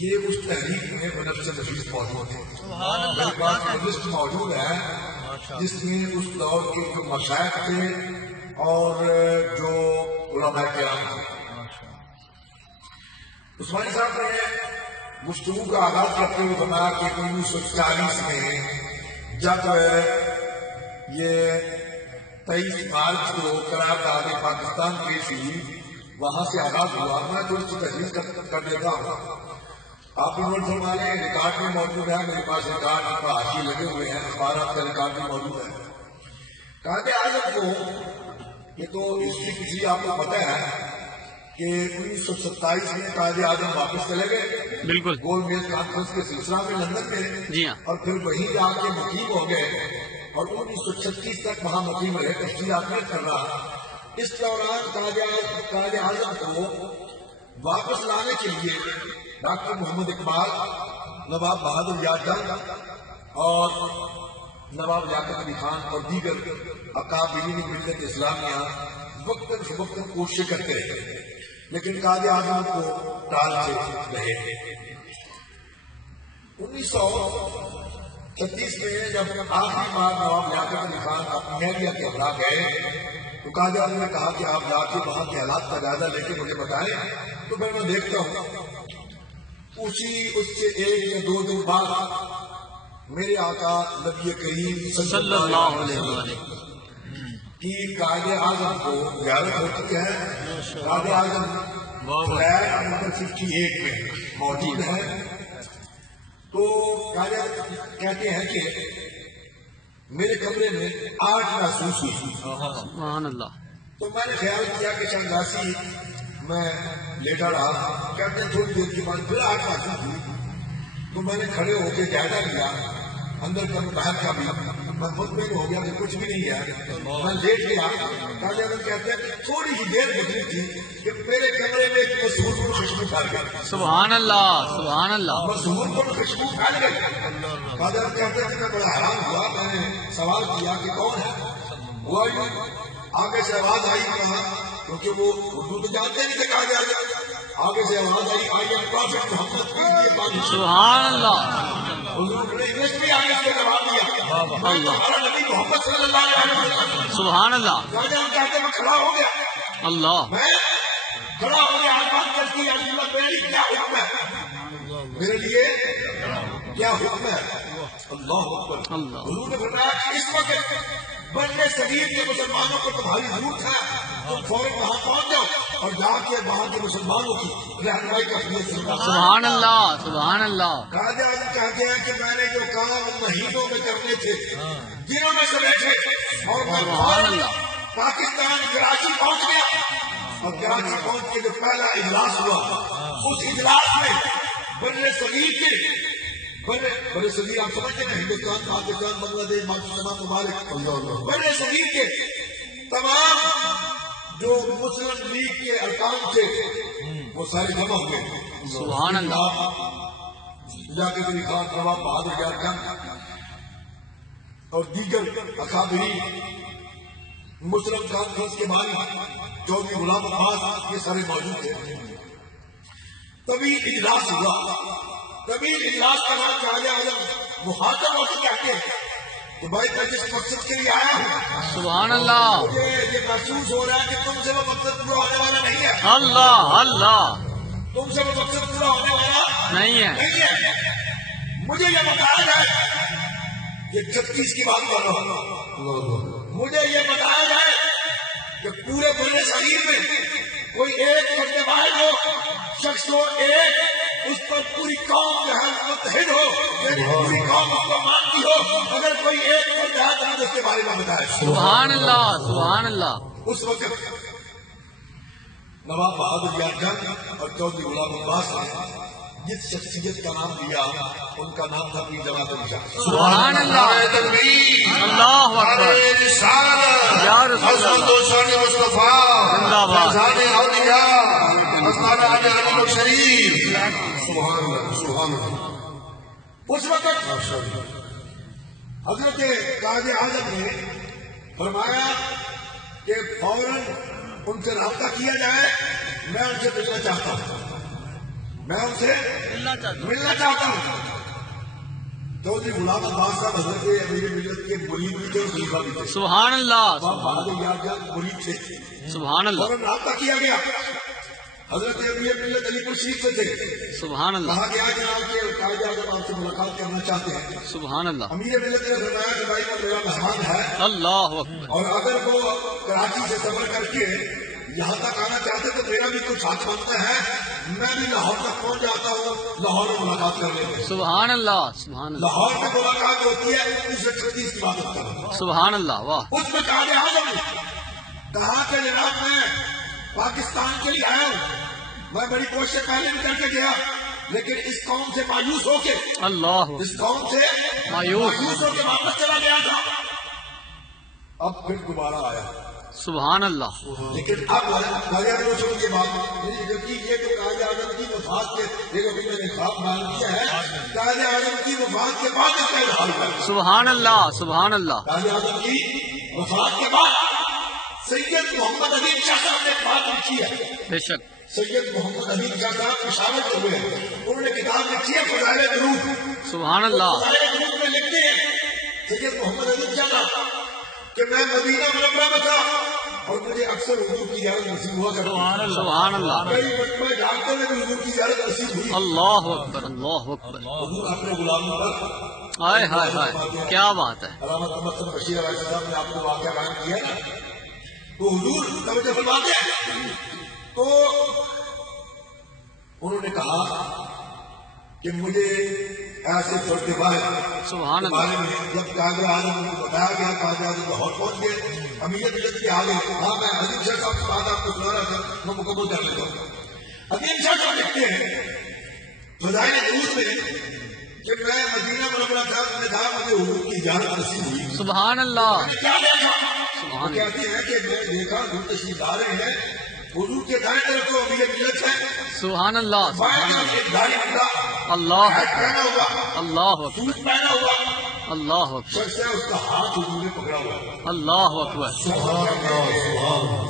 یہ اس تحریک میں بنفس نفیس موجود ہے. میرے پاس ایک لسٹ موجود ہے جس میں اس دور کے جو مشائخ تھے اور جو علماء کرام تھے. عثمانی صاحب نے گفتگو کا آغاز کرتے ہوئے فرمایا کہ 1940 میں جب یہ 23 مارچ کو قرارداد پاکستان پیش ہوئی وہاں سے آغاز ہوا. میں تھوڑی سی تحریر کر دیتا ہوں. آپ نوٹ فرما لیں ریکارڈ میں موجود ہے. میرے پاس ریکارڈ کا حاشیے لگے ہوئے ہیں. اخبارات کا ریکارڈ بھی موجود ہے. قائد اعظم کو یہ تو ہسٹری کسی آپ کو پتہ ہے کہ 1927 میں قائد اعظم واپس چلے گئے. بالکل گول میز کانفرنس کے سلسلہ میں لندن میں. جی ہاں. اور پھر وہیں جا کے مقیم ہو گئے اور 1936 تک وہاں مقیم رہے. تفصیلات میں کر رہا. اس دوران قائد اعظم کو واپس لانے کے لیے ڈاکٹر محمد اقبال، نواب بہادر یار جنگ اور نواب لیاقت علی خان اور دیگر اکابرین ملت اسلامیہ وقتاً فوقتاً کوششیں کرتے رہے لیکن قائد اعظم کو ٹالتے رہے. 1936 میں جب آخری بار نواب لیاقت علی خان اپنی اہلیہ کے ہمراہ گئے تو قائد اعظم نے کہا کہ آپ جا کے وہاں کے حالات کا جائزہ لے کے مجھے بتائیں. تو میں دیکھتا ہوں. اس سے ایک یا دو دن بعد میرے آقا نبی کریم صلی اللہ علیہ وسلم کی قائد اعظم کو زیارت ہو چکی ہے. قائد اعظم فلیٹ نمبر 51 میں موجود ہے. تو قائد اعظم کہتے ہیں کہ میرے کمرے میں آج محسوس ہوئی. سبحان اللہ. تو میں نے خیال کیا کہ چند راسی میں لیٹا رہا. کہتے ہیں تھوڑی دیر کے بعد پھر آج محسوس ہوئی. تو میں نے کھڑے ہو کے جائزہ لیا اندر کا باہر کا بھی. میں مطمئن ہو گیا کہ کچھ بھی نہیں ہے. میں لیٹ گیا. قائد اعظم کہتے ہیں کہ تھوڑی ہی دیر گزری تھی کہ میرے کمرے میں ایک مسحور کو خوشبو پھیل گئی. سبحان اللہ سبحان اللہ. مسحور کو خوشبو پھیل گئی. قائد اعظم کہتے ہیں کہ میں بڑا حیران ہوا. میں نے سوال کیا کہ کون ہے. ہوا آگے سے آواز آئی. کہا کیونکہ وہ اردو تو جانتے نہیں تھے. قائد اعظم آگے سے آواز آئی آئی ایم پرافٹ محمد. سبحان اللہ. حضور نے انگلش میں آگے سے جواب دیا ہمارا نبی محمد صلی اللہ علیہ وسلم. سبحان اللہ. قائد اعظم کہتے ہیں میں کھڑا ہو گیا. اللہ. میں کھڑا ہو گیا. آج بات کرتی ہے اللہ میرے لیے کیا حکم ہے. میرے لیے کیا حکم ہے. اللہ اکبر. حضور نے بتایا کہ اس وقت بڑے صغیر کے مسلمانوں کو تمہاری ضرورت ہے. تم فوراً وہاں پہنچ جاؤ اور جا کے وہاں کے مسلمانوں کی رہنمائی کا فریضہ سنو. سبحان اللہ سبحان اللہ. قائد اعظم کہتے ہیں کہ میں نے جو کام مہینوں میں کرنے تھے دنوں میں سے بیٹھے اور میں فوراً پاکستان کراچی پہنچ گیا. اور کراچی پہنچ کے جو پہلا اجلاس ہوا اس اجلاس میں بڑے صغیر کے بڑے صغیر آپ سمجھتے ہیں ہندوستان پاکستان بنگلہ دیش باقی تمام ممالک بڑے صغیر کے تمام جو مسلم لیگ کے ارکان تھے وہ سارے جمع ہوئے. سبحان اللہ. لیاقت علی خان، نواب بہادر یار جنگ اور دیگر اکابرین مسلم کانفرنس کے بانی چودھری غلام عباس یہ سارے موجود تھے. تبھی اجلاس ہوا. تبھی اجلاس کا نام قائد اعظم مخاطب ہو کے کہتے ہیں کہ بھائی میں جس مقصد کے لیے آیا ہوں سبحان اللہ. مجھے یہ محسوس ہو رہا ہے کہ تم سے وہ مقصد پورا ہونے والا نہیں ہے. اللہ اللہ. تم سے وہ مقصد پورا ہونے والا نہیں ہے. نہیں ہے. مجھے یہ بتایا جائے یہ 36 کی بات کر رہا ہوں. مجھے یہ بتایا جائے کہ پورے بڑے صغیر میں کوئی ایک کرنے والا ہو شخص ہو ایک اس پر پوری قوم جو ہے متحد ہو یعنی پوری قوم اس کو مانتی ہو. اگر کوئی ایک پر جہاں اس کے بارے میں بتائے. سبحان اللہ سبحان اللہ. اس وقت نواب بہادر یار جنگ اور چودھری غلام عباس نے جس شخصیت کا نام دیا ان کا نام تھا اپنی جماعت نشان. سبحان اللہ. اللہ اکبر. یا رسول اللہ. زندہ باد. اس وقت حضرت قائد اعظم نے فرمایا کہ فوراً ان سے رابطہ کیا جائے. میں ان سے ملنا چاہتا ہوں. میں ان سے ملنا چاہتا ہوں. چودھری غلام عباس صاحب حضرت امیر ملت کے مرید بھی تھے اور خلیفہ بھی تھے. سبحان اللہ. بہادر یار جان مرید تھے. سبحان اللہ. اور رابطہ کیا گیا. حضرت امیر ملت علی پور شریف سے تھے. سبحان اللہ. کہا گیا جناب کہ قائد اعظم آپ سے ملاقات کرنا چاہتے ہیں. سبحان اللہ. امیر ملت نے فرمایا کہ بھائی وہ میرا مہمان ہے اللہ اکبر. اور اگر وہ کراچی سے سفر کر کے یہاں تک آنا چاہتے تو میرا بھی کچھ ہاتھ بنتا ہے. میں بھی لاہور تک پہنچ جاتا ہوں, لاہور میں ملاقات کر لیتے. سبحان اللہ. سبحان اللہ. لاہور میں ملاقات ہوتی ہے 1936 کی بات ہوتا ہے. سبحان اللہ. واہ. اس میں قائد اعظم نے کہا کہ جناب میں پاکستان کے لیے آیا ہوں, میں بڑی کوشش پہلے بھی کر کے گیا لیکن اس قوم سے مایوس ہو کے اللہ اس قوم سے مایوس ہو کے واپس چلا گیا تھا. اب پھر دوبارہ آیا. سبحان اللہ. لیکن اب قائد اعظم کی بات یہ تو قائد اعظم کی وفات کے دیکھو بھی میں نے خواب بیان کیا ہے, قائد اعظم کی وفات کے بعد اس کا اظہار ہوا. سبحان اللہ. سبحان اللہ. قائد اعظم کی وفات کے بعد سید محمد علی شاہ صاحب نے بات لکھی ہے. بے شک. سید محمد علی شاہ صاحب پشاور کے ہوئے ہیں, انہوں نے کتاب لکھی ہے فضائل درود. سبحان اللہ. فضائل درود میں لکھتے ہیں سید محمد علی شاہ صاحب کہ میں مدینہ منورہ میں تھا اور مجھے اکثر حضور کی زیارت نصیب ہوا کرتی. سبحان اللہ. کئی مرتبہ جانتے میں بھی حضور کی زیارت نصیب ہوئی. اللہ اکبر. اللہ اکبر. حضور اپنے غلاموں پر ہائے ہائے ہائے, کیا بات ہے. علامہ محمد بشیر علیہ السلام نے آپ کو واقعہ بیان کیا نا, تو حضور توجہ فرماتے ہیں. تو انہوں نے کہا کہ مجھے ایسے چھوٹے بھائی سبحان اللہ. بارے میں جب قائد اعظم کو بتایا گیا, قائد اعظم لاہور پہنچ گئے, امیر ملت کے آگے. ہاں میں عظیم شاہ صاحب کی بات آپ کو سنا رہا تھا, میں مکمل کر لیتا ہوں. عظیم شاہ صاحب لکھتے ہیں فضائل درود میں کہ میں مدینہ منورہ تھا, میں نے کہا مجھے حضور کی زیارت نصیب ہوئی. سبحان اللہ. میں نے کیا دیکھا؟ سبحان وہ اللہ. کہتے ہیں کہ میں دیکھا حضور تشریف لا رہے ہیں, حضور کے دائیں طرف تو امیر ملت ہے, سبحان اللہ. بائیں سبحان طرف اللہ. ایک داڑھی بندہ اللہ ہیٹ پہنا ہوا, اللہ اکبر. سوٹ پہنا ہوا, اللہ اکبر. سر سے اس کا ہاتھ حضور نے پکڑا ہوا. اللہ اکبر.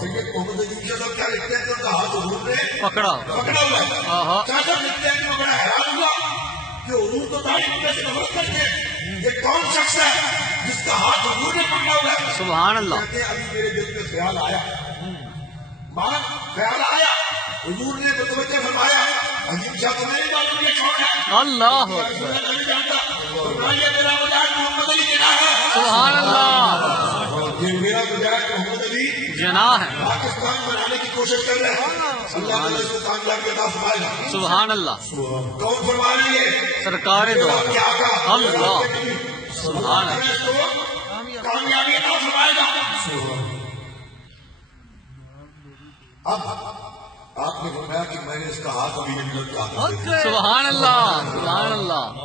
سید محمد علی شاہ صاحب کیا لکھتے ہیں کہ ان کا ہاتھ حضور نے پکڑا. پکڑا ہوا ہے. آہا. شاہ صاحب لکھتے ہیں کہ میں بڑا حیران ہوا کہ حضور تو داڑھی بندے سے نفرت کرتے ہیں, یہ کون شخص ہے جس کا ہاتھ حضور نے پکڑا ہوا ہے. سبحان اللہ. کہتے ہیں ابھی میرے دل میں خیال آیا, خیال آیا, حضور نے متوجہ فرمایا عظیم شاہ تو میرے معلوم یہ کون ہے. اللہ اکبر. میں نہیں جانتا, فرمایا میرا مجاہد محمد علی جناح ہے. سبحان اللہ. یہ میرا مجاہد محمد علی جناح ہے. پاکستان بنانے کی کوشش کر رہے ہیں. اللہ تعالیٰ اس کو کامیابی عطا فرمائے گا. سبحان اللہ. کون فرما رہی ہے؟ سرکار دو آپ کے آقا اللہ. سبحان اللہ. اس کو کامیابی عطا فرمائے گا. اب آپ نے فرمایا کہ میں نے اس کا ہاتھ ابھی ملت کا ہاتھ دے دیا. سبحان اللہ. سبحان اللہ.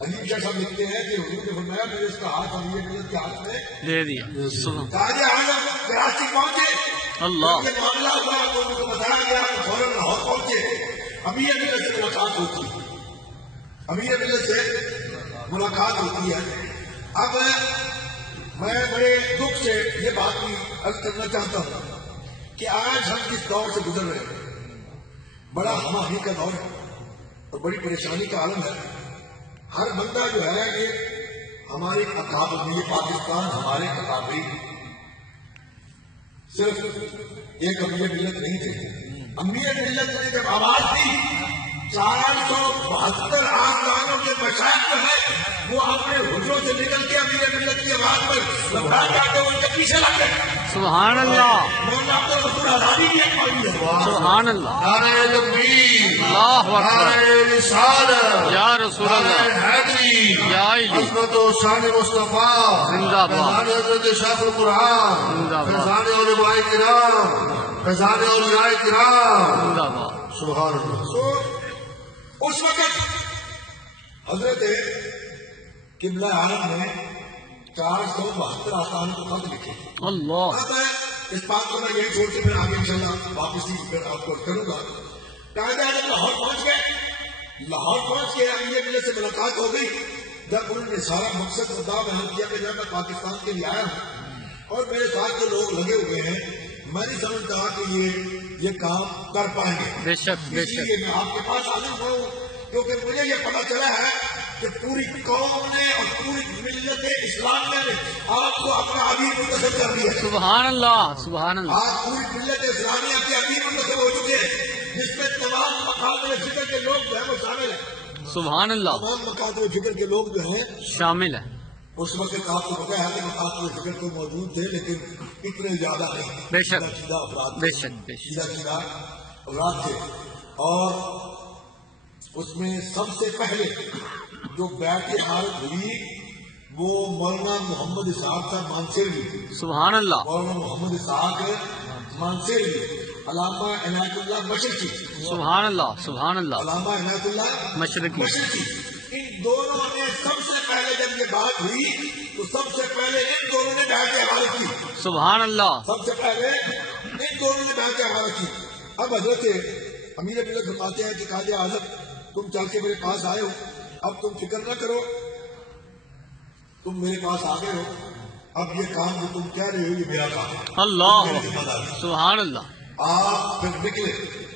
عظیم شاہ صاحب لکھتے ہیں کہ حضور نے فرمایا میں نے اس کا ہاتھ ابھی ملت کے ہاتھ میں دے دیا. سبحان قائد اعظم کراچی پہنچے. اللہ. یہ معاملہ ہوا تو ان کو بتایا گیا کہ فوراً لاہور پہنچے. امیر ملت سے ملاقات ہوتی ہے, امیر ملت سے ملاقات ہوتی ہے. اب میں بڑے دکھ سے یہ بات بھی عرض کرنا چاہتا ہوں کہ آج ہم جس دور سے گزر رہے ہیں بڑا ہماہی کا دور ہے اور بڑی پریشانی کا عالم ہے. ہر بندہ جو ہے یہ ہمارے اکابر, یہ پاکستان ہمارے اکابری, صرف ایک امیر ملت نہیں تھے. امیر ملت نے جب آواز دی 472 آستانوں کے مشائخ جو ہے وہ اپنے حجروں سے نکل کے امیر ملت کی آواز پر لبیک کہتے ہوئے ان کے پیچھے لگ گئے. سبحان اللہ. مولانا عبد الغفور آزادی کی ایک پالی ہے. سبحان اللہ. نعرہ تکبیر, اللہ اکبر. نعرہ رسالت, یا رسول اللہ. نعرہ حیدری, یا علی. عظمت و شان مصطفیٰ, زندہ باد. فیضان حضرت شیخ القرآن, زندہ باد. فیضان علماء کرام, فیضان اولیاء کرام. زندہ باد. سبحان اللہ. تو اس وقت حضرت قبلہ عالم نے 472 آستانوں کو خط لکھے. اللہ. اب اس بات کو میں یہی چھوڑ کے پھر آگے انشاءاللہ واپس پھر آپ کو کروں گا. قائد اعظم لاہور پہنچ گئے. لاہور پہنچ کے امیر ملت سے ملاقات ہو گئی. جب انہوں نے سارا مقصد مدعا بیان کیا کہ جب میں پاکستان کے لیے آیا ہوں اور میرے ساتھ جو لوگ لگے ہوئے ہیں میں نہیں سمجھتا کہ یہ کام کر پائیں گے. بے شک بے اس شک لیے میں آپ کے پاس حاضر ہوں کیونکہ مجھے یہ پتا چلا ہے کہ پوری قوم نے اور پوری ملت اسلامیہ نے آپ کو اپنا امیر منتخب کر دیا ہے. سبحان اللہ سبحان اللہ. آج پوری ملت اسلامیہ کے امیر منتخب ہو چکے ہیں جس میں تمام مقاصد فکر کے لوگ جو ہیں وہ شامل ہیں. سبحان اللہ تمام مقاصد فکر کے لوگ جو ہیں شامل ہے. اس وقت آپ کو پتا ہے کہ مقاصد فکر تو موجود تھے لیکن اتنے زیادہ نہیں. بے شک سیدھا افراد بے شک بے شک. سیدھا افراد تھے. اور اس میں سب سے پہلے جو بیعت عمارت ہوئی وہ مولانا محمد اسحاق صاحب مانسیری. سبحان اللہ مولانا محمد اسحاق مانسیری، علامہ عنایت اللہ مشرقی. سبحان اللہ سبحان اللہ. علامہ عنایت اللہ مشرقی. ان دونوں نے سب سے پہلے جب یہ بات ہوئی تو سب سے پہلے ان دونوں نے بیعت عمارت کی. سبحان اللہ. سب سے پہلے ان دونوں نے بیعت عمارت کی. اب حضرت امیر ملت فرماتے ہیں کہ خواجہ اعظم تم چل کے میرے پاس آئے ہو، اب تم فکر نہ کرو، تم میرے پاس آ گئے ہو، اب یہ کام جو تم کہہ رہے ہو یہ میرا کام ہے. اللہ میری ذمہ داری. سبحان اللہ. آپ پھر نکلے،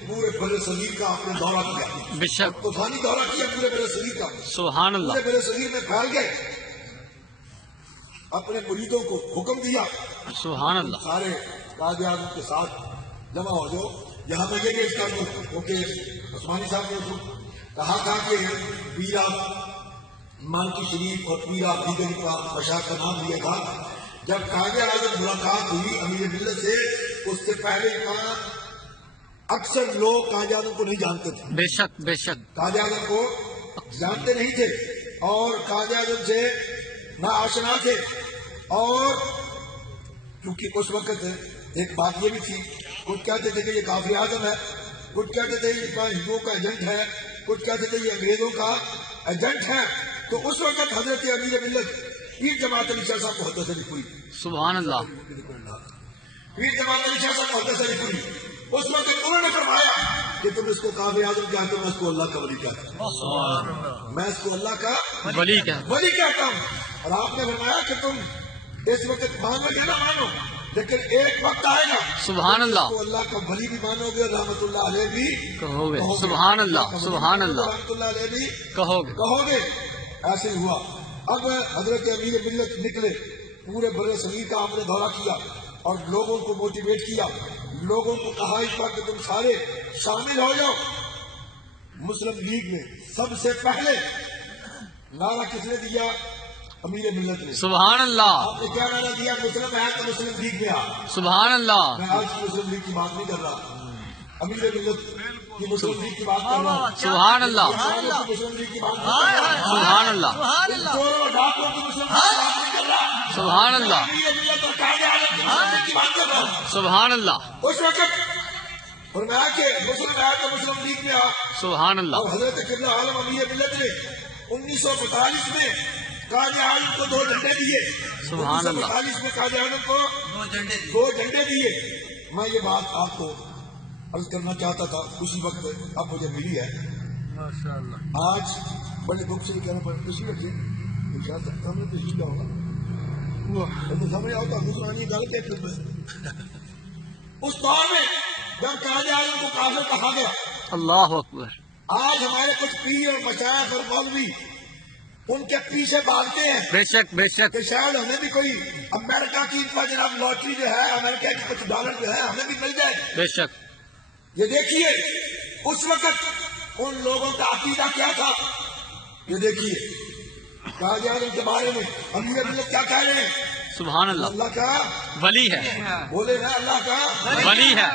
پورے بر صغیر کا آپ نے دورہ کیا، بے شک. طوفانی دورہ کیا پورے بر صغیر کا. سبحان اللہ. پورے بر صغیر میں پھیل گئے، اپنے مریدوں کو حکم دیا سبحان اللہ. سارے قائد اعظم کے ساتھ جمع ہو جاؤ. یہاں میں یہ پیش کر دوں کیونکہ عثمانی صاحب نے کہا تھا کہ پیرا مانکی شریف اور پیرا دیگر کا مشاق کا نام لیا تھا. جب قائد اعظم ملاقات ہوئی امیر ملت سے اس سے پہلے کا اکثر لوگ قائد اعظم کو نہیں جانتے تھے. بے شک بے شک. قائد اعظم کو جانتے نہیں تھے اور قائد اعظم سے نا آشنا تھے. اور کیونکہ اس وقت ایک بات یہ بھی تھی، کچھ کہتے تھے کہ یہ کافر اعظم ہے، کچھ کہتے تھے یہ ہندوؤں کا ایجنٹ ہے، کچھ کہتے تھے یہ انگریزوں کا ایجنٹ ہے. تو اس وقت حضرت امیر ملت پیر جماعت علی شاہ صاحب کو حدث علی پوری، سبحان اللہ. پیر جماعت علی شاہ صاحب کو حدث علی پوری، اس وقت انہوں نے فرمایا کہ تم اس کو کافر اعظم کہتے ہو، میں اس کو اللہ کا ولی کہتا ہوں، میں اس کو اللہ کا ولی کیا. ولی کہتا ہوں. اور آپ نے فرمایا کہ تم اس وقت مان لگے نہ مانو لیکن ایک وقت آئے گا سبحان اللہ. تو اللہ کا ولی بھی مانو گے، رحمت اللہ علیہ بھی کہو گے. سبحان اللہ سبحان اللہ. رحمت اللہ علیہ بھی کہو گے. کہو گے. ایسے ہی ہوا. اب حضرت امیر ملت نکلے، پورے بر صغیر کا آپ نے دورہ کیا اور لوگوں کو موٹیویٹ کیا، لوگوں کو کہا اس پر کہ تم سارے شامل ہو جاؤ. مسلم لیگ میں سب سے پہلے نعرہ کس نے دیا؟ امیر ملت نے. سبحان اللہ آپ نے کیا نعرہ دیا؟ مسلم ہے تو مسلم لیگ میں آ. سبحان اللہ. میں آج مسلم لیگ کی بات نہیں کر رہا، امیر ملت کی مسلم لیگ کی بات کر رہا ہوں. سبحان اللہ مسلم لیگ کی بات نہیں کر رہا. سبحان اللہ چوروں اور ڈاکوؤں کی مسلم لیگ کی بات نہیں کر رہا. سبحان اللہ امیر ملت اور قائد اعظم کی مسلم لیگ کی بات کر رہا ہوں. سبحان اللہ اس وقت فرمایا کہ مسلم ہے تو مسلم لیگ میں آ. سبحان اور اللہ. حضرت قبلہ عالم امیر ملت نے 1942 میں قائد اعظم کو 2 جھنڈے دیے. سبحان اللہ. 1942 میں قائد اعظم کو 2 جھنڈے دیے. میں یہ بات آپ کو عرض کرنا چاہتا تھا اسی وقت اب مجھے ملی ہے. آج بڑے دکھ سے کہنا پڑے خوشی رکھیے ان شاء اللہ ہمیں تو ہی ہوگا سمجھ آؤ تو مسلمانی گل کے پھر اس دور میں جب قائد اعظم کو کافر کہا گیا. اللہ اکبر. آج ہمارے کچھ پیر اور مشائخ اور مولوی ان کے پیچھے بھاگتے ہیں بے شک بے شک. کہ شاید ہمیں بھی کوئی امریکہ کی جناب لاٹری جو ہے، امریکہ کے کچھ ڈالر جو ہے ہمیں بھی مل جائے. بے شک. یہ دیکھیے اس وقت ان لوگوں کا عقیدہ کیا تھا. یہ دیکھیے قائد اعظم کے بارے میں امیر ملت کیا کہہ رہے ہیں؟ سبحان اللہ. اللہ کا ولی ہے. بولے نا اللہ کا ولی ہے.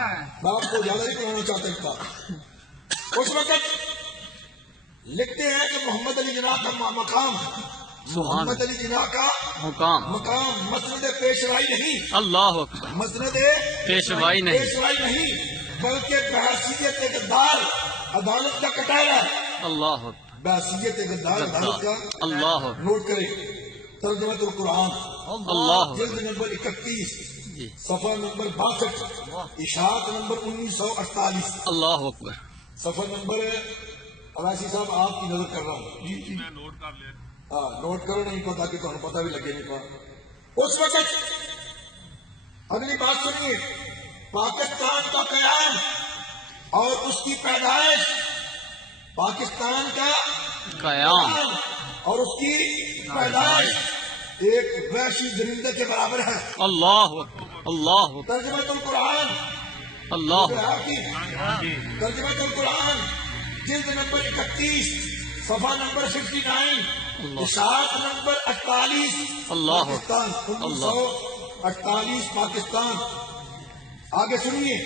میں آپ کو زیادہ نہیں کرانا چاہتا تھا. اس وقت لکھتے ہیں کہ محمد علی جناح کا مقام، محمد علی جناح کا مقام مقام مسند پیشوائی نہیں، اللہ اکبر. مسند پیشوائی نہیں پیشوائی نہیں بلکہ بحیثیت غدار عدالت کا کٹایا ہے. اللہ اکبر. بحیثیت غدار عدالت کا. اللہ اکبر. نوٹ کریں ترجمۃ القرآن اللہ جلد نمبر 31 جی. صفحہ نمبر 62 اشاعت نمبر 1948 اللہ اکبر. صفحہ نمبر اویسی صاحب آپ کی نظر کر رہا ہوں. ہاں نوٹ کرو نہیں پتا کہ تمہیں پتہ بھی لگے نہیں پا. اس وقت اگلی بات سنیے پاکستان کا قیام اور اس کی پیدائش، پاکستان کا قیام اور اس کی پیدائش ایک وحشی درندے کے برابر ہے۔ اللہ اکبر اللہ اکبر ترجمہ القرآن، اللہ اکبر ترجمہ القرآن جلد نمبر 31 صفحہ نمبر 59، اشاعت نمبر 48 اللہ پاکستان، 1948 پاکستان۔ آگے سنیے،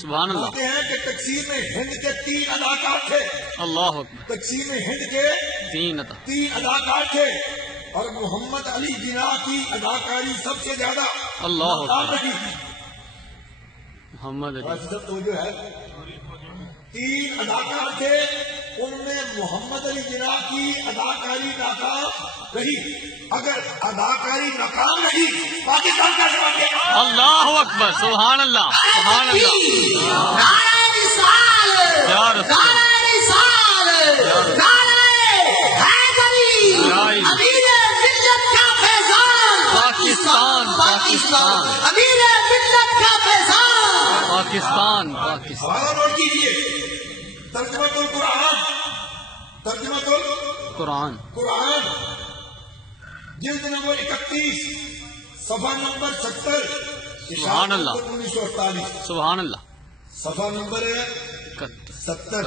سبحان اللہ کہتے ہیں کہ تقسیم ہند کے 3 اداکار تھے، اللہ اکبر تقسیم ہند کے دین عطا 3 اداکار تھے، اور محمد علی جناح کی اداکاری سب سے زیادہ اللہ ناکام اکبر رہی۔ محمد علی سب تو جو ہے 3 اداکار تھے، ان میں محمد علی جناح کی اداکاری ناکام رہی۔ اگر اداکاری ناکام رہی پاکستان کا جواب دے گا۔ اللہ اکبر سبحان اللہ سبحان اللہ یا رسول پاکستان پاکستان پاکستان پاکستان حوالہ نوٹ کیجیے، ترجمہ القرآن، ترجمہ قرآن القرآن جلد نمبر 31 صفحہ نمبر 70، سبحان اللہ 1948 سبحان اللہ صفحہ نمبر 70،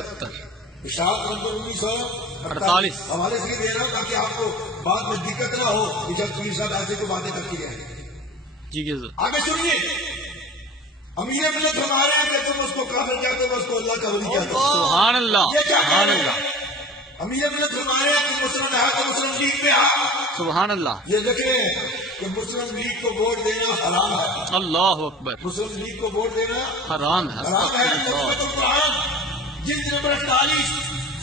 اشاعت نمبر 1948۔ حوالے سے دے رہا ہوں تاکہ آپ کو بعد میں دقت نہ ہو کہ جب پولیس صاحب ایسے کو باتیں کرتی رہے۔ جی جی آگے سنیے، امیر ملت ہمارے ہیں کہ تم اس کو کافر کہتے ہو، اس کو اللہ کا ولی کہتے ہو۔ سبحان اللہ یہ کیا کہہ سبحان رہے اللہ ہیں؟ امیر ملت ہمارے ہیں کہ مسلم ہے تو مسلم لیگ پہ آ۔ سبحان اللہ یہ دیکھیں کہ مسلم لیگ کو ووٹ دینا حرام ہے، اللہ اکبر مسلم لیگ کو ووٹ دینا حرام ہے حرام ہے۔ ترجمہ القرآن جلد نمبر 48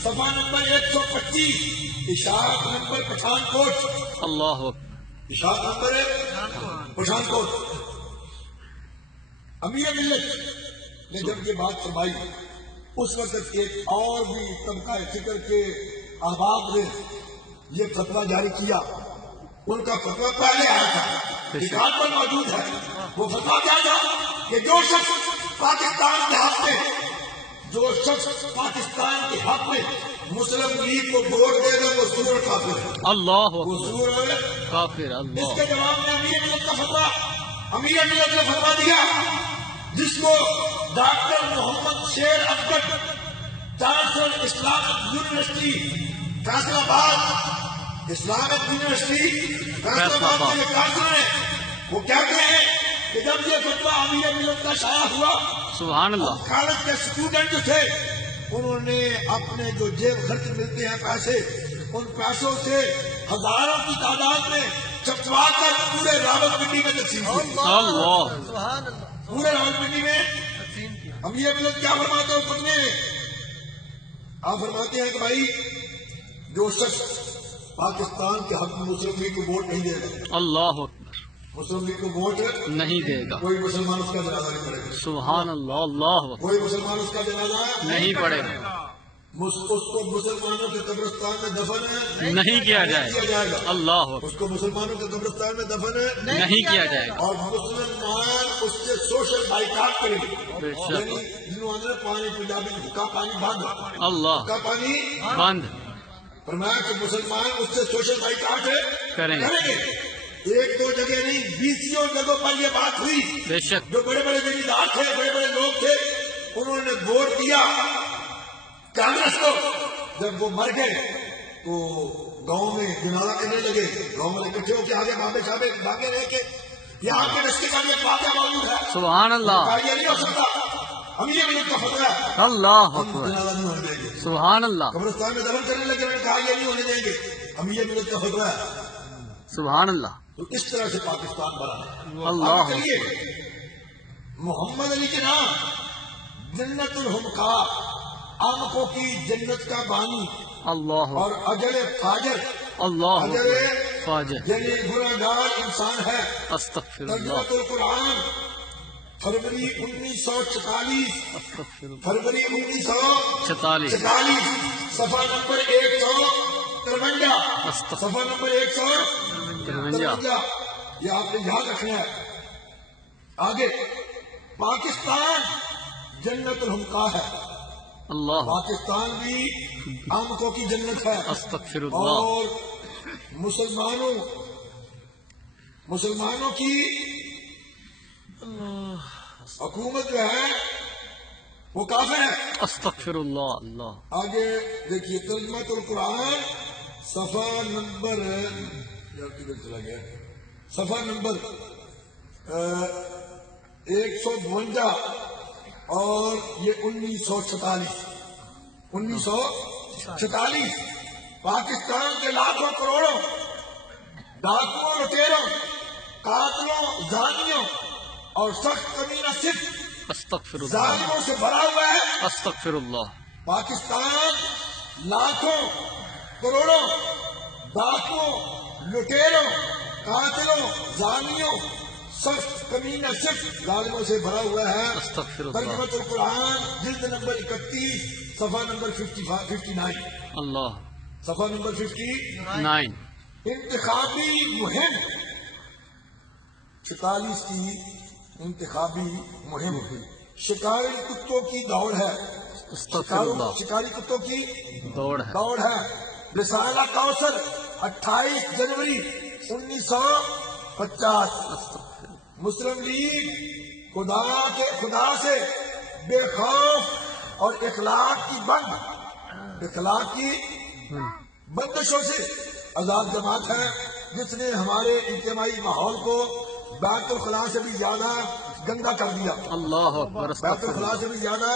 صفحہ نمبر 125، اشاعت نمبر پٹھانکوٹ، اللہ اکبر اشاعت نمبر پٹھانکوٹ۔ امیر ملت نے جب یہ بات فرمائی، اس وقت ایک اور بھی طبقہ فکر کے احباب نے یہ فتویٰ جاری کیا۔ ان کا فتویٰ پہلے آیا تھا، ریکارڈ پر موجود ہے۔ وہ فتویٰ کیا تھا کہ جو شخص پاکستان کے حق میں مسلم لیگ کو ووٹ دے گا وہ سور کافر ہے، اللہ وہ اکبر سور ہے۔ کافر اس اللہ کے جواب میں امیر ملت کا فتویٰ، امیر ملت نے فتویٰ دیا جس کو ڈاکٹر محمد شیر Afghan chancellor Islamic university Faisal آباد، اسلامک یونیورسٹی فیصل آباد کے چانسلر ہیں، وہ کہتے ہیں کہ جب یہ فتویٰ امیر ملت کا شائع ہوا، سبحان اللہ کالج کے اسٹوڈنٹ جو تھے انہوں نے اپنے جو جیب خرچ ملتے ہیں پیسے، ان پیسوں سے ہزاروں کی تعداد میں چھپوا کر پورے راولپنڈی میں تقسیم کی۔ اللہ پورے راولپنڈی میں امیر ملت کیا فرماتے ہیں؟ فتوے میں آپ فرماتے ہیں کہ بھائی جو شخص پاکستان کے حق میں مسلم لیگ کو ووٹ نہیں دے گا، اللہ اکبر مسلم لیگ کو ووٹ نہیں دے گا، کوئی مسلمان اس کا جنازہ نہیں پڑے گا، سبحان اللہ اللہ اکبر کوئی مسلمان اس کا جنازہ نہیں پڑے گا، اس کو مسلمانوں کے قبرستان میں دفن نہیں کیا جائے کیا جائے گا، اللہ اکبر اس کو مسلمانوں کے قبرستان میں دفن نہیں کیا جائے گا، اور مسلمان اس سے سوشل بائیکاٹ کریں گے، بے شک یعنی جنہوں نے پانی پنجابی کا پانی بند، اللہ کا پانی بند فرمایا کہ مسلمان اس سے سوشل بائیکاٹ کریں گے، گے۔ ایک دو جگہ نہیں، 20 جگہوں پر یہ بات ہوئی۔ بے شک جو بڑے بڑے زمیندار تھے، بڑے بڑے لوگ تھے، انہوں نے ووٹ دیا کانگریس کو۔ جب وہ مر گئے تو گاؤں میں جنازہ کرنے لگے، گاؤں میں اکٹھے ہو کے آگے بابے صاحب بھاگے رہے کہ یہ آپ کے رشتے کا یہ واقعہ موجود ہے، سبحان اللہ یہ نہیں ہو سکتا۔ امیر ملت کا فتویٰ ہے، اللہ ہم اکبر جنازہ نہیں ہونے دیں گے۔ سبحان اللہ قبرستان میں دفن کرنے لگے، انہوں نے کہا یہ نہیں ہونے دیں گے، امیر ملت کا فتویٰ ہے۔ سبحان اللہ تو اس طرح سے پاکستان بنا۔ اللہ اب چلیے، محمد علی کے نام جنت الحمقا، آنکھوں کی جنت کا بانی، اللہ اور اجر فاجر، اللہ اجر فاجر یعنی گناہگار انسان ہے۔ استغفر ترجمہ اللہ القرآن فروری 1944، استغفر اللہ فروری 1944 46 صفحہ نمبر 153، صفحہ نمبر 153، یہ آپ نے یاد رکھنا ہے۔ آگے پاکستان جنت الحمقا ہے، اللہ پاکستان بھی آمکوں کی جنت ہے، استغفر اللہ اور مسلمانوں کی حکومت جو ہے وہ کافر ہے۔ استغفر اللہ اللہ آگے دیکھیے ترجمہ القرآن صفحہ نمبر چلا گیا، صفحہ نمبر 152 اور یہ 1946 پاکستان کے لاکھوں کروڑوں ڈاکوؤں، لٹیروں، قاتلوں، زانیوں اور سخت کمینہ صرف استغفر اللہ ظالموں سے بھرا ہوا ہے۔ استغفر اللہ پاکستان لاکھوں کروڑوں ڈاکوؤں، لٹیروں، قاتلوں، زانیوں، سخت کمینہ صرف ظالموں سے بھرا ہوا ہے۔ استغفر اللہ ترجمہ القرآن جلد نمبر 31 صفحہ نمبر 59 اللہ صفحہ نمبر 59۔ 9 انتخابی مہم 46 کی انتخابی مہم شکاری کتوں کی دوڑ ہے، استغفر اللہ شکاری کتوں کی دوڑ ہے دوڑ ہے۔ رسالہ کوثر 28 جنوری 1950۔ مسلم لیگ خدا سے بے خوف اور اخلاق کی بندشوں سے آزاد جماعت ہے، جس نے ہمارے اجتماعی ماحول کو بیت الخلاء سے بھی زیادہ گندا کر دیا، اللہ اکبر بیت استغفر الخلاء اللہ سے بھی زیادہ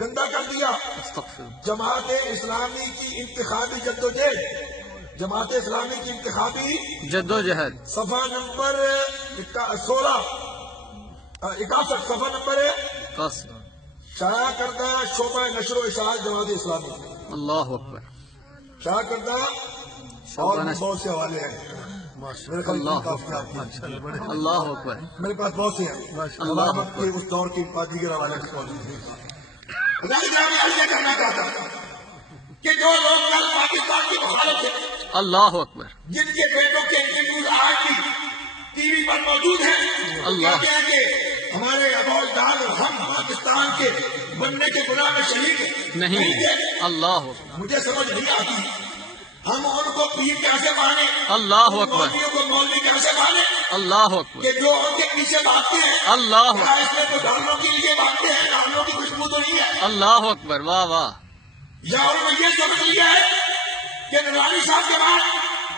گندا کر دیا۔ استغفر اللہ جماعت اسلامی کی انتخابی جدوجہد، جماعت اسلامی کی انتخابی جدوجہد صفحہ نمبر 61 صفحہ نمبر قصر شائع کردہ شعبہ نشر و اشاعت جماعت اسلامی، اللہ اکبر شائع کردہ اور شعبہ بھی نشر بہت سے حوالے ہیں، میرے خیال اللہ میں کافی آپ کے۔ اللہ اکبر میرے پاس بہت سے ہیں، اللہ وقت کے اس دور کی دیگر حوالے کی میں یہ کہنا چاہتا ہوں کہ جو لوگ کل پاکستان کی مخالف ہیں، اللہ اکبر جن کے بیٹوں کے انٹرویوز آج بھی ٹی وی پر موجود ہیں، اللہ کہتے ہیں کہ ہمارے ابوالجان اور ہم پاکستان کے بننے کے گناہ میں شریک ہیں، نہیں تھے۔ اللہ اکبر مجھے سمجھ نہیں آتی ہم ان کو پیر کیسے مانے، اللہ ان اکبر مولویوں کو مولوی کیسے مانے اللہ اکبر کہ جو ان کے پیچھے بھاگتے ہیں، اللہ کیا اس میں تو ڈالوں کے لیے بھاگتے ہیں، ڈالوں کی خوشبو تو نہیں ہے، اللہ اکبر واہ واہ یا ان کو یہ سمجھ لیا ہے کہ نورانی صاحب کے بعد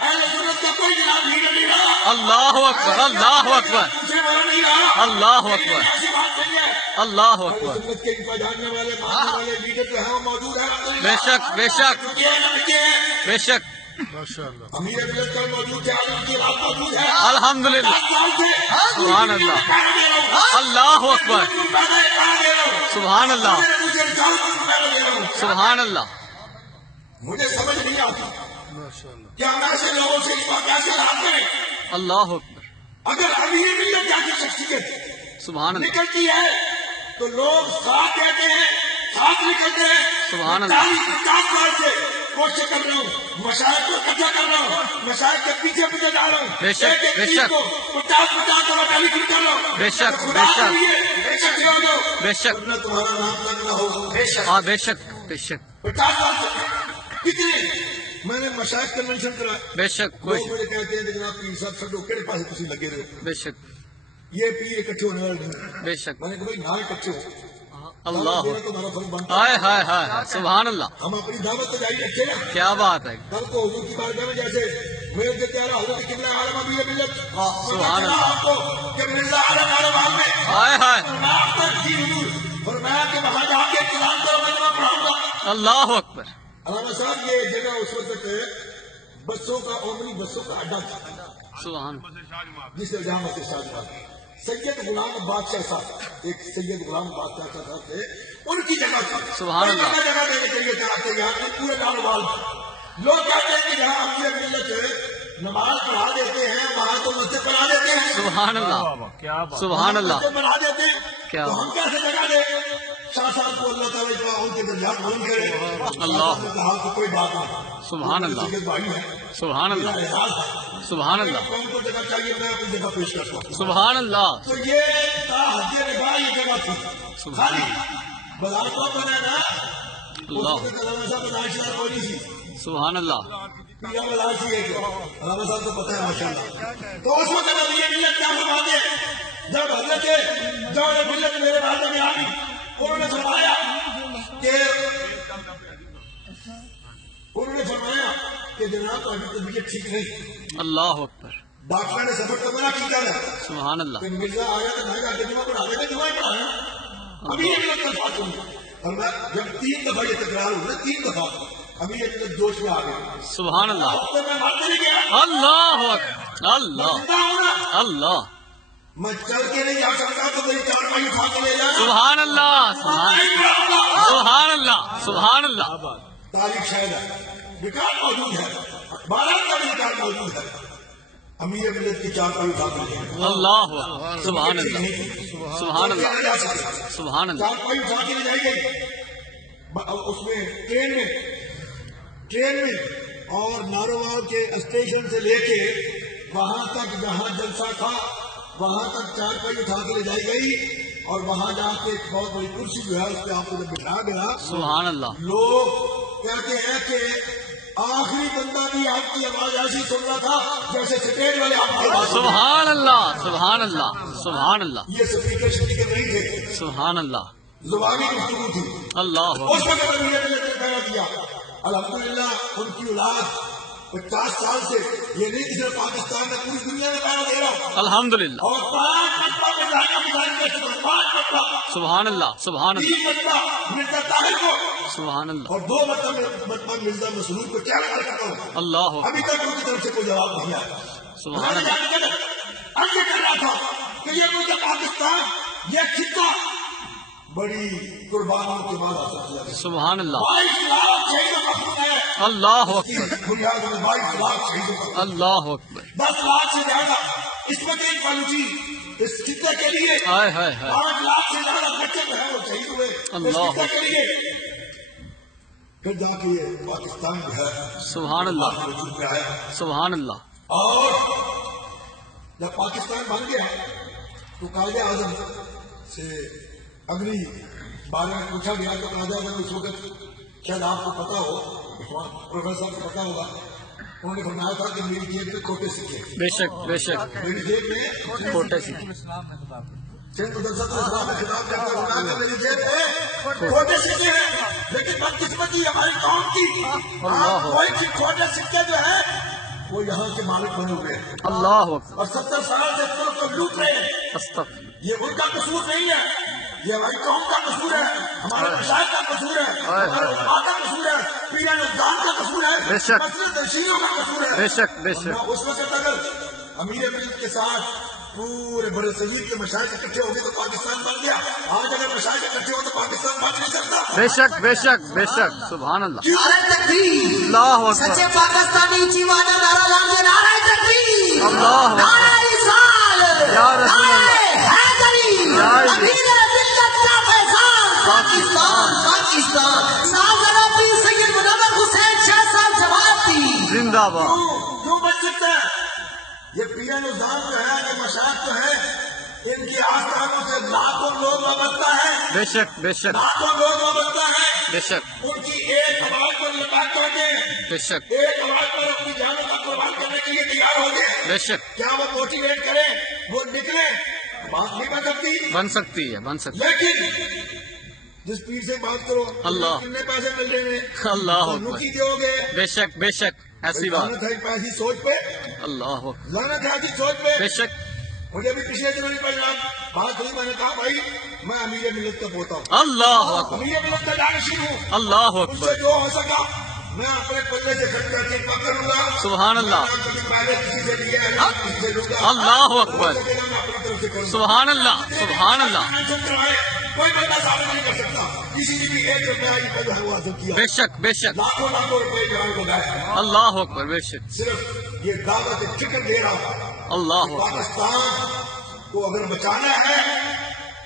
اہل سنت کا کوئی جناب لیڈر نہیں رہا، اللہ اکبر اللہ اکبر دوسرے والا نہیں رہا، اللہ اکبر ایسی بات نہیں ہے۔ اللہ اہل اکبر سنت کے جاننے والے ماننے والے لیڈر جو ہیں وہ موجود ہیں، بے شک بے شک یہ لڑکے ہیں، بے شک امیر ملت کل موجود ہے، عالم کی رات موجود ہے، الحمدللہ سبحان اللہ اللہ اکبر سبحان اللہ سبحان اللہ مجھے سمجھ نہیں آتی کہ ہم ایسے لوگوں سے اس بات کیسے بات کریں۔ اللہ اکبر اگر امیر ملت جیسی شخصیت سبحان اللہ نکلتی ہے تو لوگ ساتھ کہتے ہیں، ساتھ نکلتے ہیں۔ سبحان اللہ 40-50 سال سے کوشش کر رہا ہوں، مشاہد کو اکٹھا کر رہا ہوں، مشاہد کے پیچھے پیچھے جا رہا ہوں، بے شک، ایک ایک بے چیز شک۔ کو 50-50 کو ٹیلیفون کر رہا ہوں، بے شک، خدا بے شک۔ کے لیے ایک شخص لوگ ہو، بے شک ورنہ تمہارا نام تک نہ ہو۔ ہاں بے شک بے شک 50 سال سے کتنے میں نے مشاہد کنونشن کرا، بے شک کوئی لوگ مجھے کہتے ہیں کہ جناب پیر صاحب سب لوگ کہڑے پاس تسی لگے رہے، بے شک یہ پیر اکٹھے ہونے والے نہیں۔ بے شک میں نے کہا بھائی نہ اکٹھے ہو، اللہ دینا تو ہمارا فرض بنتا ہے، ہائے ہائے ہائے ہائے، سبحان اللہ ہم اپنی دعوت تو جاری رکھے نا۔ کیا بات ہے کل کو حضور کی بارگاہ میں جیسے میرے کے تیرا حضرت قبلہ عالم ابھی ملت سبحان اللہ۔ آپ کو کہ ملت عالم عالم میں ہائے ہائے آپ تک جی حضور فرمایا کہ وہاں جا کے کلام کرو میں تمہیں پڑھاؤں گا۔ اللہ اکبر علامہ صاحب یہ جگہ اس وقت بسوں کا عمری بسوں کا اڈا تھا، سبحان جسے جہاں مسجد شاہجہاں سید غلام بادشاہ صاحب، ایک سید غلام بادشاہ صاحب تھے، ان کی جگہ تھی۔ سبحان اللہ۔ جگہ دینے کے لیے چاہتے یہاں کے پورے کاروبار لوگ کہتے ہیں کہ جہاں امیر ملت نماز پڑھا دیتے ہیں وہاں تو مسجد بنا دیتے ہیں، سبحان اللہ سبحان اللہ مسجد بنا دیتے ہیں کیا تو ہم کیسے جگہ دیں؟ شاہ صاحب کو اللہ تعالیٰ اتنا ان کے درجات بلند کرے. اللہ. نے کہا کہ کوئی بات نہیں, سبحان اللہ. میرے بھائی ہیں, سبحان میرا اللہ. اعزاز ہے, سبحان اللہ. قوم کو جگہ چاہیے, میں اپنی جگہ پیش کرتا ہوں. سبحان اللہ. تو یہ حدیٰ نگاہ یہ جگہ تھی سبحان خالی بازار کو بنا نا. اللہ. علامہ صاحب بازار کوئی نہیں تھی, سبحان اللہ. پیرا بازار سی ہے. علامہ صاحب کو پتہ ہے ماشاء اللہ. تو اس وقت اب یہ ملت کیا فرماتے ہیں, جب حضرت جوڑ ملت میرے بھائی میں آ گئی, انہوں نے فرمایا کہ جناب ابھی طبیعت ٹھیک نہیں. اللہ اکبر. ڈاکٹر نے سفر کا منع کیا تھا سبحان اللہ. کہ مرزا آیا تو میں جا کے جمعہ پڑھا دے, جمعہ پڑھایا. ابھی یہ ملت کا بات سنوں, اور میں جب 3 دفعہ یہ تکرار ہوا 3 دفعہ, ابھی یہ ملت جوش میں آ گئی. سبحان اللہ. اب تو میں مارتے نہیں گیا, اللہ اکبر. اللہ. زندہ ہوں نا, اللہ. میں چل کے نہیں آ سکتا تو میری چارپائی اٹھا کے لے جانا. سبحان اللہ. سبحان اللہ. سبحان اللہ. تاریخ شاید ہے, ریکارڈ موجود ہے, 12 کا بھی ریکارڈ موجود ہے. امیر ملت کی چارپائی اٹھا کے لے جانا. اللہ اکبر. سبحان اللہ. سبحان اللہ. سبحان اللہ. چارپائی اٹھا کے لے جائی گئی اس میں ٹرین میں, اور ناروال کے اسٹیشن سے لے کے وہاں تک جہاں جلسہ تھا وہاں تک چارپائی اٹھا کے لے جائی گئی, اور وہاں جا کے ایک بہت بڑی کرسی جو ہے اس پہ آپ کو جب بٹھا گیا, سبحان اللہ. لوگ کہتے ہیں کہ آخری بندہ بھی آپ کی آواز ایسی سن رہا تھا جیسے سٹیج والے آپ کی آواز. سبحان اللہ. سبحان اللہ. سبحان اللہ. یہ سپیکر نہیں تھے, سبحان اللہ. زبانی گفتگو تھی. اللہ اس اکبر. وقت امیر ملت نے پیدا کیا. الحمدللہ ان کی اولاد 50 سال سے, یہ نہیں کہ صرف پاکستان میں, پوری دنیا میں پیدا دے رہا ہوں, الحمدللہ. اور 5 مرتبہ میں سبحان اللہ. سبحان اللہ. 3 مرتبہ مرزا طاہر کو, سبحان اللہ. اور 2 مرتبہ مرزا مسرور کو چیلنج کر کرتا ہوں. اللہ اکبر. ابھی تک ان کی طرف سے کوئی جواب نہیں آیا. سبحان میں اللہ. نے اب یہ کر رہا تھا کہ یہ مجھے پاکستان, یہ خطہ بڑی قربانیوں کے بعد حاصل کیا گیا. سبحان اللہ. 22 لاکھ شہیدوں کا خون ہے اللہ اس کی اکبر. بنیاد میں, 22 لاکھ شہیدوں کا خون. اللہ اکبر. 10 لاکھ سے زیادہ عصمت فالوجی اس خطے کے لیے, ہائے ہائے ہائے. 5 لاکھ سے زیادہ بچے جو ہیں وہ شہید ہوئے اس اللہ خطے کے لیے. پھر جا کے یہ پاکستان جو ہے سبحان اللہ. وجود میں آیا, سبحان اللہ. اور جب پاکستان بن گیا تو قائد اعظم سے اگلی بارے میں پوچھا گیا تو قائد اعظم اس وقت شاید آپ کو پتا ہو, پروفیسر کو پتا ہوگا, انہوں نے فرمایا تھا کہ میری جیب میں کھوٹے سکے, بے شک بے شک. میری جیب میں کھوٹے سے. سندھ مدرسۃ الاسلام میں خطاب کرتے ہوئے فرمایا کہ میری جیب میں کھوٹے سکے ہیں, لیکن بدقسمتی ہماری قوم کی, کوئی کھوٹے سکے جو ہیں وہ یہاں کے مالک بنے ہوئے ہیں, اللہ اکبر. اور 70 سال سے ملک کو لوٹ رہے ہیں. استغفر. یہ ان کا قصور نہیں ہے, یہ ہماری قوم کا قصور ہے, ہمارے مشاہد کا قصور ہے, ہمارے علماء کا قصور ہے, پیران نظام کا قصور ہے, بے شک. مسجد نشینوں کا قصور ہے. بے شک بے شک. اس وقت اگر امیر ملک کے ساتھ پورے بڑے صغیر کے مشاہد اکٹھے ہو گئے تو پاکستان بن گیا. آج اگر مشاہد اکٹھے ہو تو پاکستان بن نہیں سکتا. بے شک بے شک بے شک. سبحان اللہ. نعرہ تکبیر. اللہ اکبر. سچے پاکستانی چیوانا نعرہ لانگے, نعرہ تکبیر. اللہ اکبر. نعرہ رسال, یا رسول اللہ. نعرہ حیدری, یا امیر ملت کا فیضان, پاکستان پاکستان. ناظرہ پیر سید منور حسین شاہ صاحب جماعتی زندہ باد. کیوں بچ سکتا ہے؟ یہ پیران نظام جو ہے, یہ مشاہد جو ہے, ان کی آستانوں سے لاکھوں لوگ وابستہ ہیں, بے شک بے شک لاکھوں لوگ وابستہ ہیں. بے شک ان کی ایک آواز پر لگات کرتے ہیں, بے شک ایک آواز پر اپنی جانوں کا قربان کرنے کے لیے تیار ہو گئے. بے شک. کیا وہ موٹیویٹ کریں, وہ نکلے, بات نہیں بن سکتی. بن سکتی ہے, بن سکتی لیکن جس پیر سے بات کرو اللہ. کتنے پیسے مل رہے ہیں, اللہ تو اکبر. نکی دو گے. بے شک بے شک. ایسی بات. لعنت ہے ایسی سوچ پہ, اللہ اکبر. لعنت ہے ایسی سوچ پہ. بے شک. مجھے بھی پچھلے دنوں نہیں پڑھنا بات ہوئی, میں نے کہا بھائی میں امیر ملت کا پوتا ہوں, اللہ اکبر. امیر ملت کا جانشین ہوں, اللہ مجھ سے اکبر. جو ہو سکا میں اپنے پلے سے خرچ کر کے کروں گا. سبحان اللہ. میں کبھی پہلے کسی سے لیا ہے, نہ کسی سے لوں گا. اللہ اکبر. میں اپنی طرف سے کروں گا. سبحان اللہ. سبحان اللہ. کوئی بندہ ثابت نہیں کر سکتا کسی نے بھی 1 روپیہ کا جو ہے وہ حاصل کیا. بے شک بے شک. لاکھوں لاکھوں روپئے جو ہے وہ گئے. اللہ اکبر. بے شک. صرف یہ دعوت فکر دے رہا ہوں. اللہ اکبر. پاکستان کو اگر بچانا ہے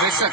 بے شک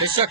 بے شک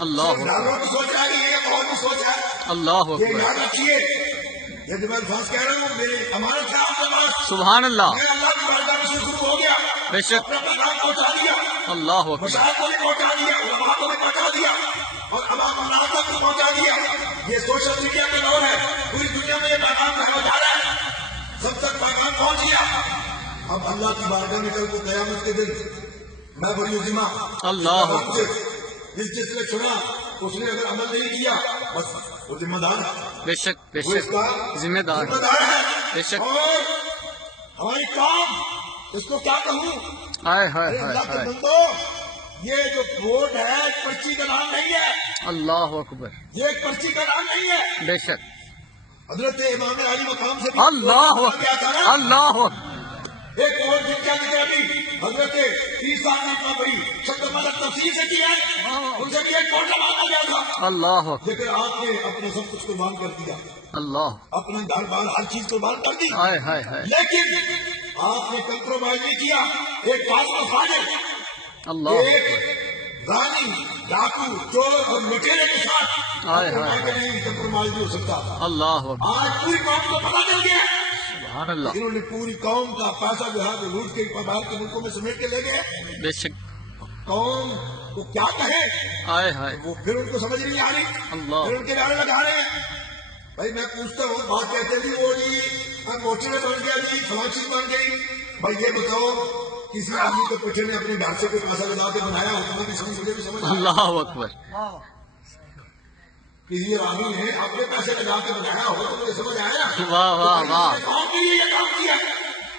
اللہ اکبر ڈالروں کی سوچ ہے یہ اور بھی سوچ ہے। اللہ یہ اکبر یاد رکھیے، یہ جو میں الفاظ کہہ رہا ہوں میرے امانت ہے آپ کے پاس، سبحان اللہ میں اللہ کی بارگاہ میں شروع ہو گیا، بے شک اپنا پیغام پہنچا دیا، اللہ اکبر مشاہد کو بھی پہنچا دیا، علماء کو بھی پہنچا دیا، اور عوام اللہ تک کو پہنچا دیا۔ یہ سوشل میڈیا کا دور ہے، پوری دنیا میں یہ پیغام پھیلا جا رہا ہے، سب تک پیغام پہنچ گیا۔ اب اللہ کی بارگاہ میں کل کو قیامت کے دن میں بڑی عظیمہ اللہ جس نے چنا اس نے اگر عمل نہیں کیا بس وہ ذمہ دار ہے، بے شک بے وہ اس شک کا ذمہ دار ذمہ دار ہے۔ بے شک اور ہماری کام اس کو کیا کہوں، ہائے ہائے ارے ہائے اللہ کے ہائے بندو، یہ جو ووٹ ہے ایک پرچی کا نام نہیں ہے، اللہ اکبر یہ ایک پرچی کا نام نہیں ہے۔ بے شک حضرت امام علی مقام سے بھی اللہ کیا تھا نا، اللہ ایک ووٹ جن کا ذکر ابھی حضرت عیسیٰ نے اتنا بڑی شکل مدد تفصیل سے کیا ہے، ان سے بھی ایک ووٹ مانگا گیا تھا، اللہ اکبر لیکن آپ نے اپنا سب کچھ قربان کر دیا، اللہ اپنا گھر بار ہر چیز قربان کر دی، ہائے ہائے ہائے لیکن آپ نے کمپرومائز نہیں کیا۔ ایک فاضل فاضل، اللہ ایک رانی ڈاکو چور اور لٹیرے کے ساتھ ہائے ہائے ہائے نہیں کمپرومائز نہیں ہو سکتا۔ اللہ اکبر آج پوری قوم کو پتا چل گیا، سبحان اللہ انہوں نے پوری قوم کا پیسہ جو ہے وہ لوٹ کے باہر کے ملکوں میں سمیٹ کے لے گئے۔ بے شک قوم کو کیا کہے، ہائے ہائے وہ پھر ان کو سمجھ نہیں آ رہی، اللہ پھر ان کے نعرے لگا رہے ہیں۔ بھائی میں پوچھتا ہوں، بات کہتے بھی وہ جی موٹر بن گیا جی فلاں چیز بن گئی، بھائی یہ بتاؤ کسی آدمی کو پٹھے نے اپنے گھر سے کوئی پیسہ لگا کے بنایا حکومت کی سمجھ مجھے بھی سمجھ آیا۔ اللہ اکبر کسی آدمی نے اپنے پیسے لگا کے بنایا ہو تو مجھے سمجھ آیا نا۔ واہ واہ واہ اس نے قوم کے لیے یہ کام کیا،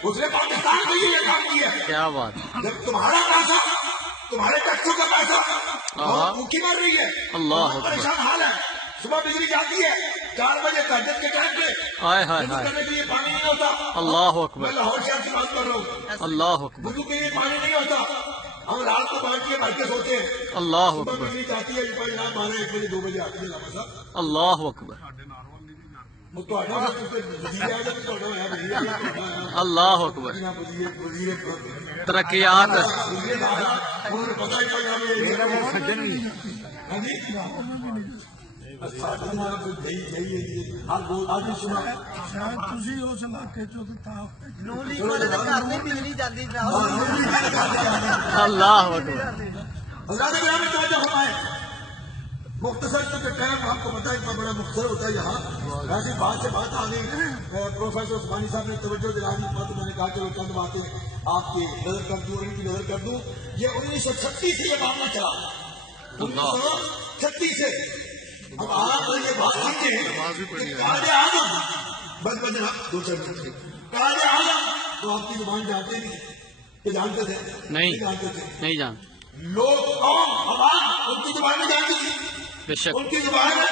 اس نے پاکستان کے لیے یہ کام کیا۔ کیا بات جب تمہارا پیسہ، تمہارے ٹیکسوں کا پیسہ، قوم بھوکی مر رہی ہے، اللہ قوم پریشان حال ہے، صبح بجلی جاتی ہے 4 بجے تہجد کے ٹائم پہ ہائے ہائے وضو ہائے کرنے کے لیے پانی نہیں ہوتا۔ اللہ میں اکبر لاہور شہر سے بات کر رہا ہوں، اللہ اکبر وضو کے لیے پانی نہیں ہوتا، ہم رات کو بالٹیاں بھر کے سوتے ہیں، اللہ صبح اکبر بجلی جاتی ہے جب جناب 12-1 بجے 2 بجے آتی ہے واپس۔ اللہ اکبر وہ تو آڈر ہے، وزیر اعظم تو آڈر ہے، وزیر اعظم تو آڈر ہے۔ اللہ اکبر وزیر ترقیات وزیر اعظم انہوں نے پتہ ہی پڑا ہمیں ہاں جی اللہ اکبر اللہ کے میں توجہ فرمائے۔ مختصر تو ٹائم آپ کو پتا ہے اتنا بڑا مختصر ہوتا ہے یہاں، ایسی بات سے بات آ گئی۔ پروفیسر عثمانی صاحب نے توجہ دلا دی، میں نے کہا چلو چند باتیں آپ کی نظر کر دوں اور ان کی نظر کر دوں۔ یہ 1936 سے یہ معاملہ چلا، 1936 سے۔ اب آپ یہ بات سمجھیں کہ قائد اعظم بس جناب 2 منٹ قائد اعظم تو آپ کی زبان جانتے نہیں کہ جانتے تھے؟ نہیں جانتے تھے۔ نہیں جان لوگ قوم عوام ان کی زبان میں جانتی تھی، بے شک ان کی زبان ہے۔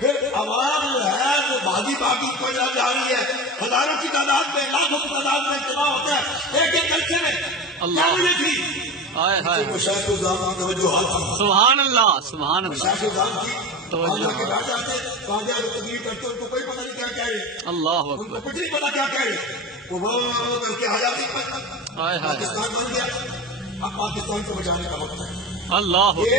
پھر عوام جو ہے وہ بھاگی بھاگی پر جا رہی ہے، ہزاروں کی تعداد میں، لاکھوں کی تعداد میں اجتماع ہوتا ہے ایک ایک جلسے میں۔ اللہ۔ کیا وجہ تھی؟ ہائے ہائے مشاہد الزام کی توجہات تھی، سبحان اللہ سبحان اللہ مشاہد الزام کی توجہ۔ اللہ کے بیٹھ جاتے قاضی اعظم تقریر کرتے ان کو کوئی پتہ نہیں کیا کہہ رہے، اللہ ان کو اکبر کچھ نہیں پتا کیا کہہ رہے، وہ کر کے آزادی پر ہائے ہائے پاکستان بن گیا۔ اب پاکستان کو بچانے کا وقت ہے۔ اللہ اکبر یہ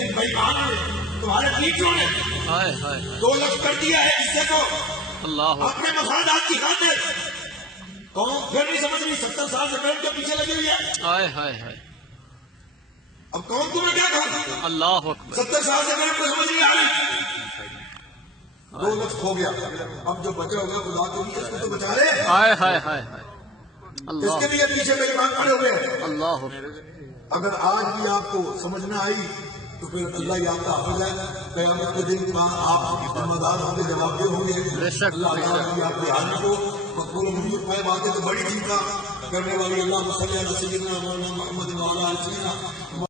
ان بےایمانوں نے، تمہارے پیچھوں نے ہائے ہائے 2 لفظ کر دیا ہے حصے کو اللہ اکبر اپنے مفادات کی خاطر۔ قوم پھر نہیں سمجھ رہی، 70 سال سے بیٹھ کے پیچھے لگی ہوئی ہے۔ ہائے ہائے ہائے اب قوم تمہیں کیا کہا؟ اللہ اکبر 70 سال سے بیٹھ کے سمجھ نہیں آ رہی۔ 2 لفظ کھو گیا، اب جو بچا ہوگا خدا تو اس کو تو بچا لے، ہائے ہائے ہائے ہائے اس اللہ کے لیے پیچھے بےایمان کھڑے ہو گئے۔ اللہ اکبر اگر آج بھی آپ کو سمجھ نہ آئی تو پھر اللہ یہ آپ کا حافظ ہے. قیامت کے دن آپ ذمہ دار ہوں گے، جواب دہ ہوں گے. بے شک، اللہ بے تعالیٰ شک. کی آپ کی حاضری کو مقبول و منظور پائے. باتیں تو بڑی چنتا کرنے والی. اللہ صلی علی سیدنا مولانا محمد وعلی آل سیدنا